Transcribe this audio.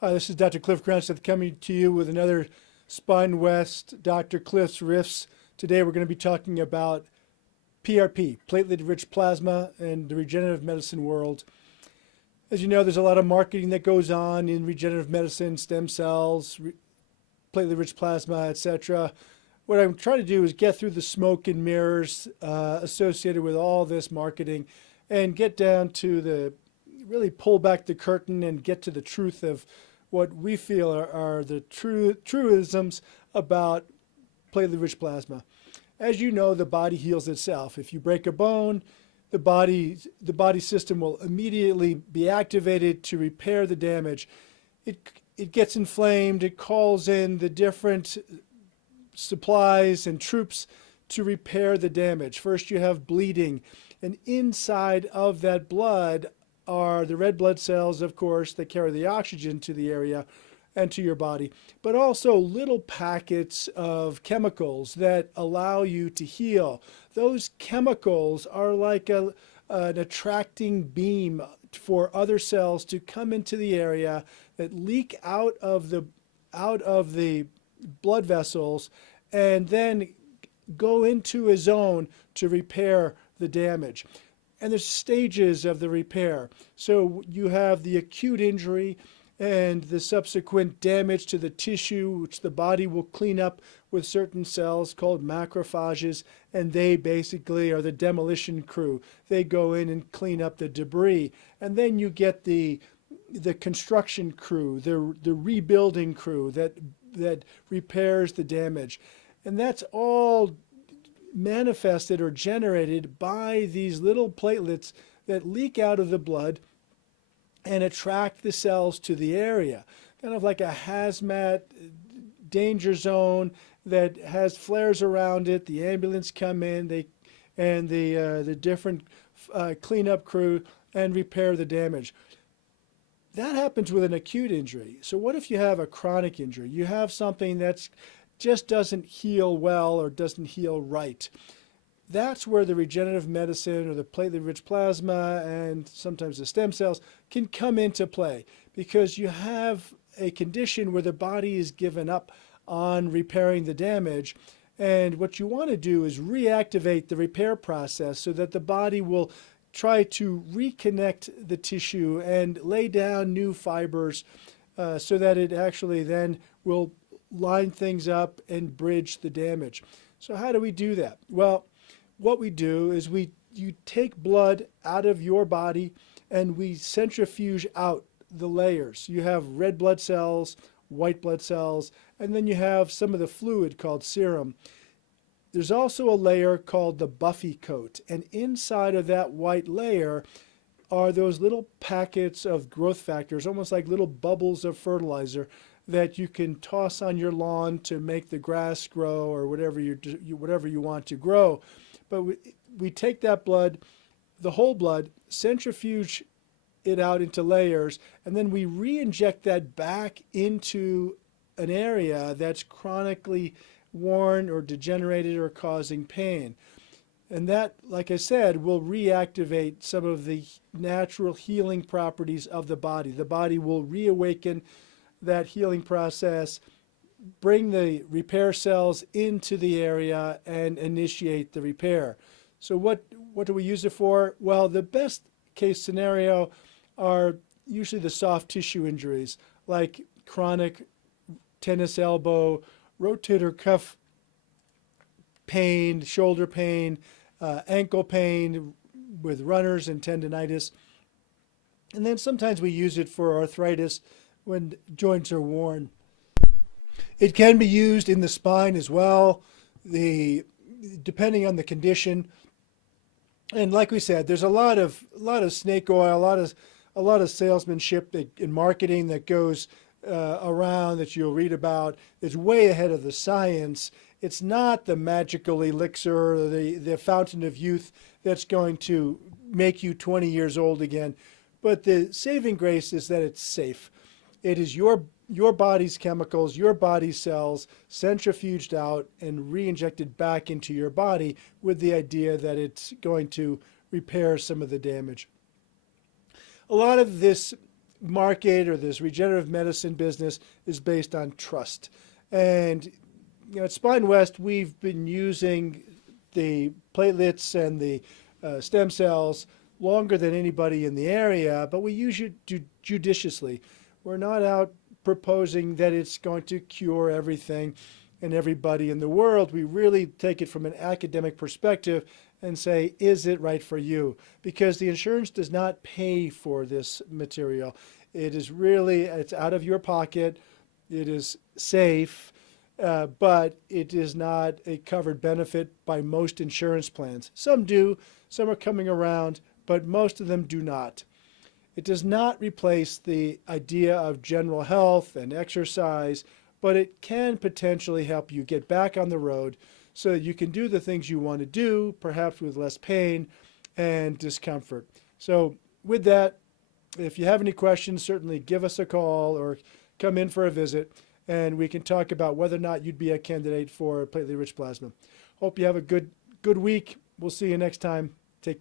Hi, this is Dr. Cliff Cranston coming to you with another Spine West Dr. Cliff's Riffs. Today we're going to be talking about PRP, platelet-rich plasma, and the regenerative medicine world. As you know, there's a lot of marketing that goes on in regenerative medicine, stem cells, platelet-rich plasma, etc. What I'm trying to do is get through the smoke and mirrors associated with all this marketing and get down to really pull back the curtain and get to the truth of what we feel are the truisms about platelet-rich plasma. As you know, the body heals itself. If you break a bone, the body system will immediately be activated to repair the damage. It gets inflamed. It calls in the different supplies and troops to repair the damage. First, you have bleeding, and inside of that blood are the red blood cells, of course, that carry the oxygen to the area and to your body, but also little packets of chemicals that allow you to heal. Those chemicals are like an attracting beam for other cells to come into the area that leak out of the blood vessels and then go into a zone to repair the damage. And there's stages of the repair. So you have the acute injury and the subsequent damage to the tissue, which the body will clean up with certain cells called macrophages, and they basically are the demolition crew. They go in and clean up the debris. And then you get the construction crew, the rebuilding crew that repairs the damage. And that's all manifested or generated by these little platelets that leak out of the blood and attract the cells to the area, kind of like a hazmat danger zone that has flares around it. The ambulance come in, the different cleanup crew and repair the damage. That happens with an acute injury. So what if you have a chronic injury? You have something that's just doesn't heal well or doesn't heal right. That's where the regenerative medicine or the platelet-rich plasma and sometimes the stem cells can come into play, because you have a condition where the body is given up on repairing the damage. And what you want to do is reactivate the repair process so that the body will try to reconnect the tissue and lay down new fibers so that it actually then will line things up and bridge the damage. So how do we do that? Well, what we do is you take blood out of your body and we centrifuge out the layers. You have red blood cells, white blood cells, and then you have some of the fluid called serum. There's also a layer called the buffy coat, and inside of that white layer are those little packets of growth factors, almost like little bubbles of fertilizer that you can toss on your lawn to make the grass grow or whatever you want to grow. But we take that blood, the whole blood, centrifuge it out into layers, and then we re-inject that back into an area that's chronically worn or degenerated or causing pain. And that, like I said, will reactivate some of the natural healing properties of the body. The body will reawaken that healing process, bring the repair cells into the area and initiate the repair. So what do we use it for? Well, the best case scenario are usually the soft tissue injuries, like chronic tennis elbow, rotator cuff pain, shoulder pain, ankle pain with runners and tendonitis. And then sometimes we use it for arthritis when joints are worn. It can be used in the spine as well, depending on the condition. And like we said, there's a lot of snake oil, a lot of salesmanship in marketing that goes around that you'll read about. It's way ahead of the science. It's not the magical elixir or the fountain of youth that's going to make you 20 years old again. But the saving grace is that it's safe. It is your body's chemicals, your body's cells centrifuged out and re-injected back into your body with the idea that it's going to repair some of the damage. A lot of this market or this regenerative medicine business is based on trust. And at Spine West, we've been using the platelets and the stem cells longer than anybody in the area, but we use it judiciously. We're not out proposing that it's going to cure everything and everybody in the world. We really take it from an academic perspective and say, is it right for you? Because the insurance does not pay for this material. It is really, it's out of your pocket. It is safe, but it is not a covered benefit by most insurance plans. Some do, some are coming around, but most of them do not. It does not replace the idea of general health and exercise, but it can potentially help you get back on the road so that you can do the things you want to do, perhaps with less pain and discomfort. So with that, if you have any questions, certainly give us a call or come in for a visit, and we can talk about whether or not you'd be a candidate for platelet-rich plasma. Hope you have a good week. We'll see you next time.